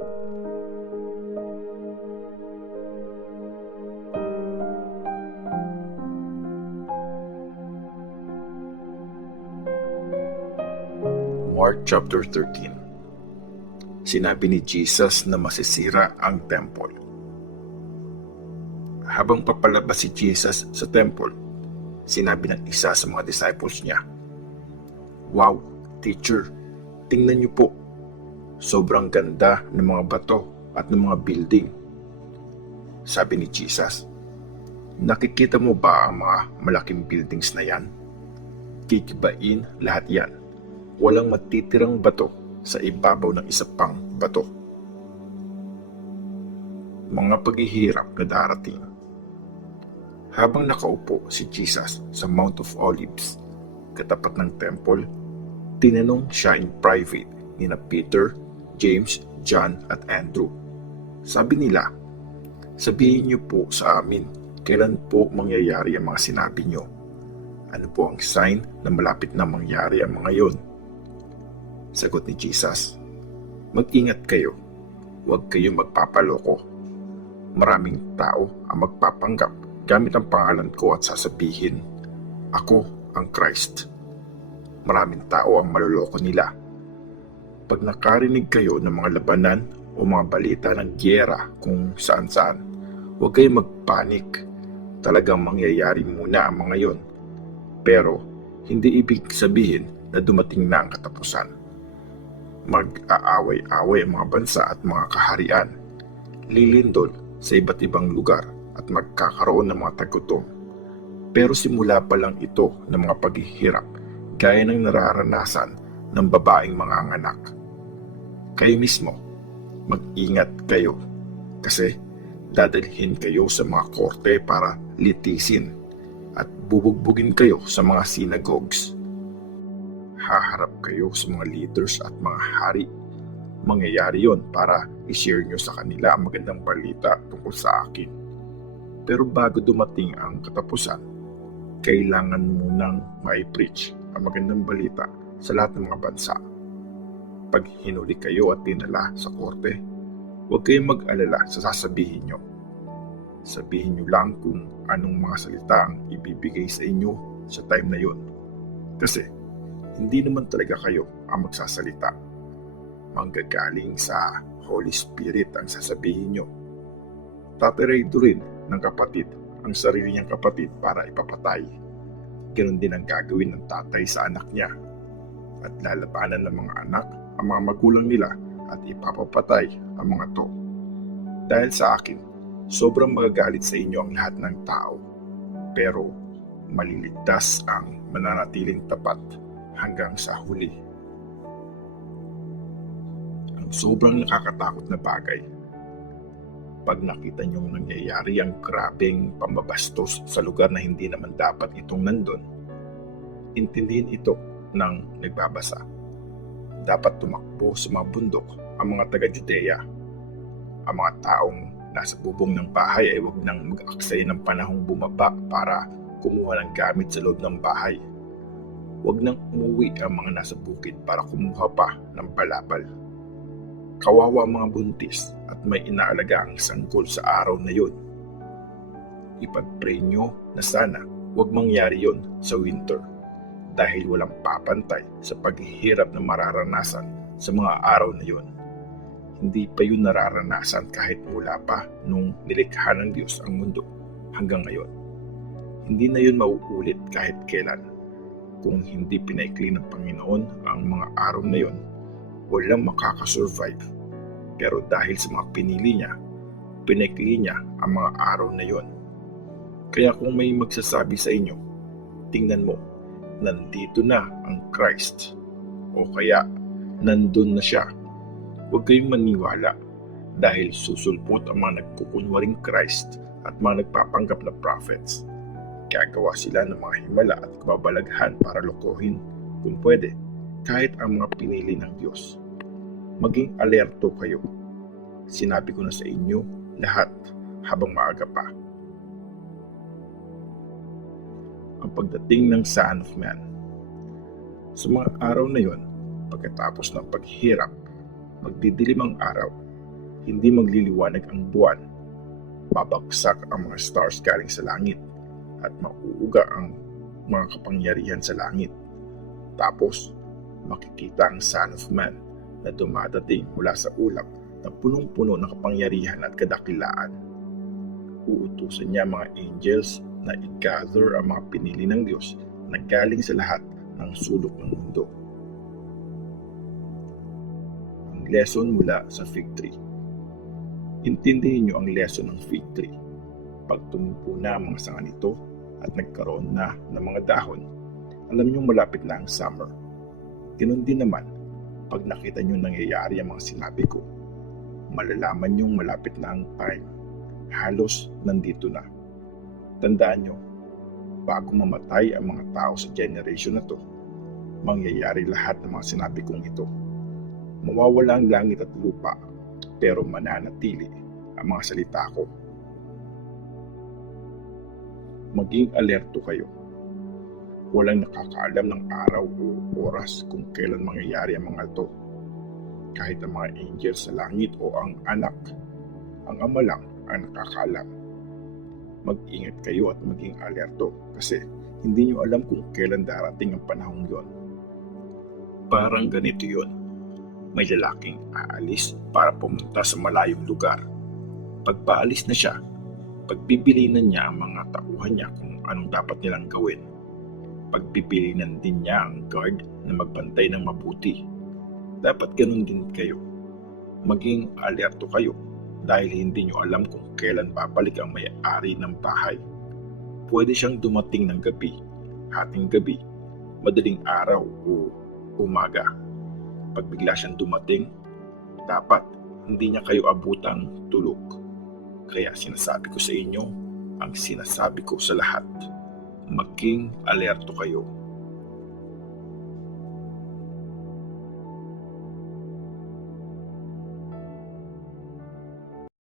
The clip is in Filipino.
Mark chapter 13. Sinabi ni Jesus na masisira ang temple. Habang papalabas si Jesus sa temple, sinabi ng isa sa mga disciples niya, "Wow, teacher, tingnan niyo po. Sobrang ganda ng mga bato at ng mga building." Sabi ni Jesus, "Nakikita mo ba ang mga malaking buildings na yan? Kikibain lahat yan. Walang matitirang bato sa ibabaw ng isa pang bato." Mga paghihirap na darating. Habang nakaupo si Jesus sa Mount of Olives, katapat ng temple, tinanong siya in private ni Peter, James, John at Andrew. Sabi nila, "Sabihin niyo po sa amin, kailan po mangyayari ang mga sinabi niyo? Ano po ang sign na malapit na mangyari ang mga yon?" Sagot ni Jesus, "Mag-ingat kayo. Huwag kayong magpapaloko. Maraming tao ang magpapanggap gamit ang pangalan ko at sasabihin, 'Ako ang Christ.' Maraming tao ang maloloko nila. Pag nakarinig kayo ng mga labanan o mga balita ng giyera kung saan-saan, huwag kayong magpanik. Talagang mangyayari muna ang mga yon. Pero hindi ibig sabihin na dumating na ang katapusan. Mag-aaway-away ang mga bansa at mga kaharian, lilindol sa iba't ibang lugar at magkakaroon ng mga tagutom. Pero simula pa lang ito ng mga paghihirap gaya ng nararanasan ng babaeng mga anak. Kayo mismo, mag-ingat kayo kasi dadalhin kayo sa mga korte para litisin at bubugbugin kayo sa mga synagogues. Haharap kayo sa mga leaders at mga hari. Mangyayari yon para i-share nyo sa kanila ang magandang balita tungkol sa akin. Pero bago dumating ang katapusan, kailangan munang ma-preach ang magandang balita sa lahat ng mga bansa. Pag hinuli kayo at dinala sa korte, huwag kayong mag-alala sa sasabihin nyo. Sabihin nyo lang kung anong mga salita ang ibibigay sa inyo sa time na yon. Kasi hindi naman talaga kayo ang magsasalita. Manggagaling sa Holy Spirit ang sasabihin nyo. Tatirado rin ng kapatid ang sarili niyang kapatid para ipapatay. Ganon din ang gagawin ng tatay sa anak niya. At lalabanan ng mga anak ang mga magulang nila at ipapapatay ang mga to. Dahil sa akin, sobrang magagalit sa inyo ang lahat ng tao. Pero maliligtas ang mananatiling tapat hanggang sa huli. Ang sobrang nakakatakot na bagay. Pag nakita niyong nangyayari ang grabeng pambabastos sa lugar na hindi naman dapat itong nandun, intindihin ito ng nagbabasa. Dapat tumakbo sa mga bundok ang mga taga-Judea. Ang mga taong nasa bubong ng bahay ay huwag nang mag-aksaya ng panahong bumaba para kumuha ng gamit sa loob ng bahay. Huwag nang umuwi ang mga nasa bukid para kumuha pa ng balabal. Kawawa ang mga buntis at may inaalaga ang sanggol sa araw na yon. Ipag-pray nyo na sana huwag mangyari yon sa winter dahil walang papantay sa paghihirap na mararanasan sa mga araw na yon. Hindi pa yun nararanasan kahit mula pa nung nilikha ng Diyos ang mundo hanggang ngayon. Hindi na yun mauulit kahit kailan. Kung hindi pinaikli ng Panginoon ang mga araw na yon, walang makakasurvive. Pero dahil sa mga pinili niya, pinaikli niya ang mga araw na yon. Kaya kung may magsasabi sa inyo, tingnan mo, nandito na ang Christ, o kaya nandun na siya, huwag kayong maniwala dahil susulpot ang mga nagkukunwaring Christ at mga nagpapanggap na prophets. Gagawa sila ng mga himala at kababalaghan para lokohin, kung pwede, kahit ang mga pinili ng Diyos. Maging alerto kayo. Sinabi ko na sa inyo lahat habang maaga pa. Ang pagdating ng Son of Man. Sa mga araw na yon, pagkatapos ng paghihirap, magdidilim ang araw Hindi magliliwanag ang buwan. Babagsak ang mga stars galing sa langit at mauuga ang mga kapangyarihan sa langit. Tapos, makikita ang Son of Man na dumadating mula sa ulap na punong-puno ng kapangyarihan at kadakilaan. Uutusan niya mga angels na i-gather ang mga pinili ng Diyos na galing sa lahat ng sulok ng mundo. Ang lesson mula sa fig tree. Intindihin niyo ang lesson ng fig tree. Pag tumubo na ang mga sanga nito at nagkaroon na ng mga dahon, alam niyong malapit na ang summer. Ganun din naman, pag nakita niyo nangyayari ang mga sinabi ko, malalaman niyong malapit na ang time. Halos nandito na. Tandaan niyo, bago mamatay ang mga tao sa generation na to, mangyayari lahat ng mga sinabi kong ito. Mawawala ang langit at lupa, pero mananatili ang mga salita ko. Maging alerto kayo. Walang nakakaalam ng araw o oras kung kailan mangyayari ang mga ito. Kahit ang mga angel sa langit o ang anak, ang ama lang ang nakakaalam. Mag-ingat kayo at maging alerto kasi hindi nyo alam kung kailan darating ang panahong yon. Parang ganito yon. May lalaking aalis para pumunta sa malayong lugar. Pagpaalis na siya, pagbibilinan niya ang mga tauhan niya kung anong dapat nilang gawin. Pagpipilinan din niya ang guard na magbantay ng mabuti. Dapat ganun din kayo. Maging alerto kayo dahil hindi nyo alam kung kailan babalik ang may-ari ng bahay. Pwede siyang dumating ng gabi, hating gabi, madaling araw o umaga. Pag bigla siyang dumating, dapat hindi niya kayo abutang tulog. Kaya sinasabi ko sa inyo ang sinasabi ko sa lahat. Maging alerto kayo.